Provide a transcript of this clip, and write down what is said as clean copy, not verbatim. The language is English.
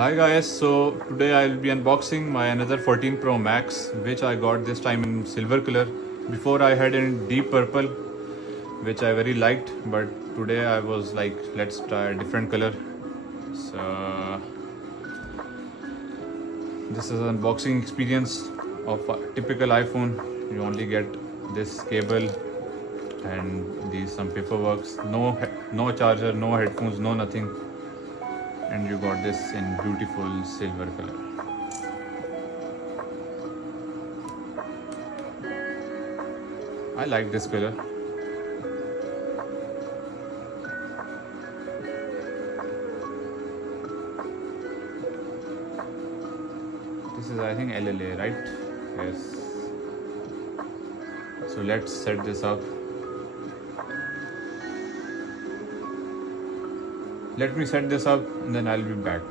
Hi guys, so today I'll be unboxing my another 14 Pro Max, which I got this time in silver color. Before I had in deep purple, which I very liked, but today I was like, let's try a different color. So this is an unboxing experience of a typical iPhone. You only get this cable and these some paperwork. No charger, no headphones, no nothing. And you got this in beautiful silver color. I like this color. This is, I think, LLA, right? Yes. So let's set this up. Let me set this up and then I'll be back.